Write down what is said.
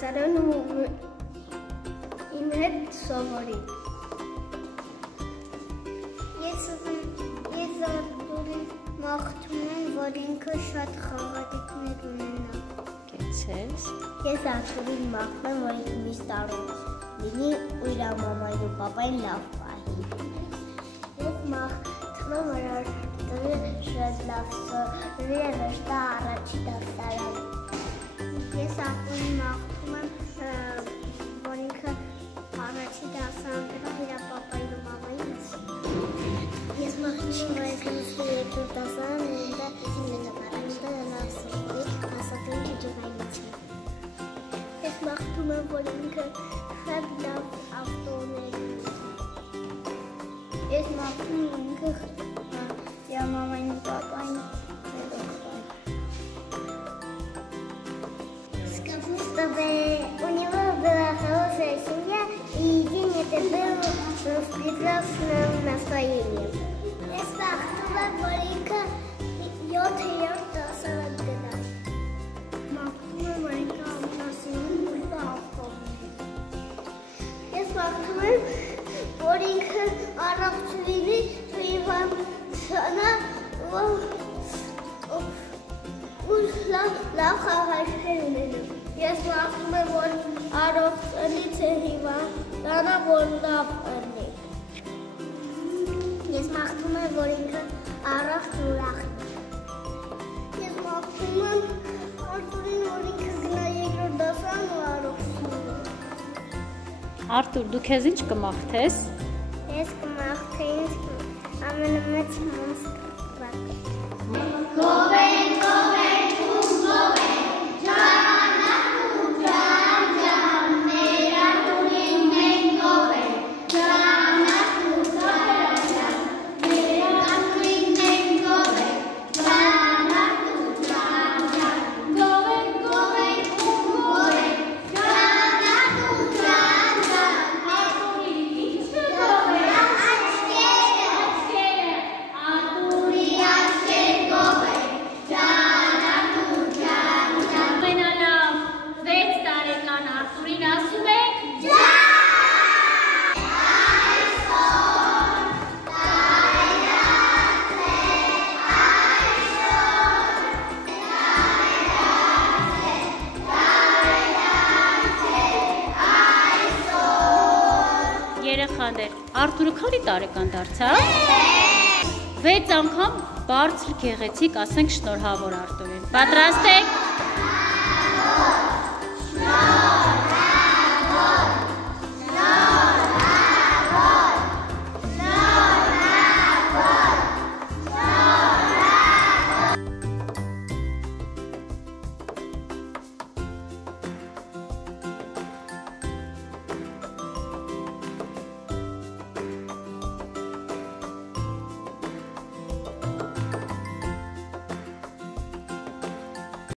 դասարան ու իմ հետ սովորի։ Ես Արտուրին մաղթում եմ, որ ինքը շատ խաղադիկներ ունենա։ Կեցես։ Ես Արտուրին մաղթում եմ, որ ինքը միշտ տարում լինի ու իր մամային ու պապային լավ պահի։ Ես մաղթում եմ, որ Արտուրը շատ լավ սովորի ռշտա առաջի դասարան։ Ես Արտուրին մաղթում եմ, որ ինքը առաջի դասարան իր պապային ու մամային։ Ես մաղթում եմ, որ ինքը երկրորդ դասարան ունենա լավ սովորի, ասածին ջղայնիցի։ Ես մաղթում եմ, որ ինքը շատ լավ ավտոներ ունենա։ Ես մաղթում եմ, ինքը իր մամային ու պապային Чтобы у него была хорошая семья и день это был в прекрасном настроении. Я махтума Марика 7-րդ դասարան գնա։ Մաղթում եմ Մարիկա ամուսնասիրում ու ավտոներ։ Ես մաղթում եմ, որ ինքը առողջ լինի, ու լավ խաղարկներ ունենա։ Ես մաղթում եմ, որ առողջ լինի, հիվանդանա, որ լավ լինի։ Ես մաղթում եմ, որ ինքը առողջ ու ուրախ լինի։ Ես մաղթում եմ Արտուրին, որ ինքը գնա երկրորդ դասարան ու առողջ լինի։ Արտուր, դու քեզ ինչ կմաղթես։ Ես կմաղթեի ամենամեծ համոզված։ Երեխաներ, Արտուրը քանի տարեկան դարձավ։ 6 անգամ բարձր գեղեցիկ, ասենք շնորհավոր Արտուրին։ Պատրաստ եք։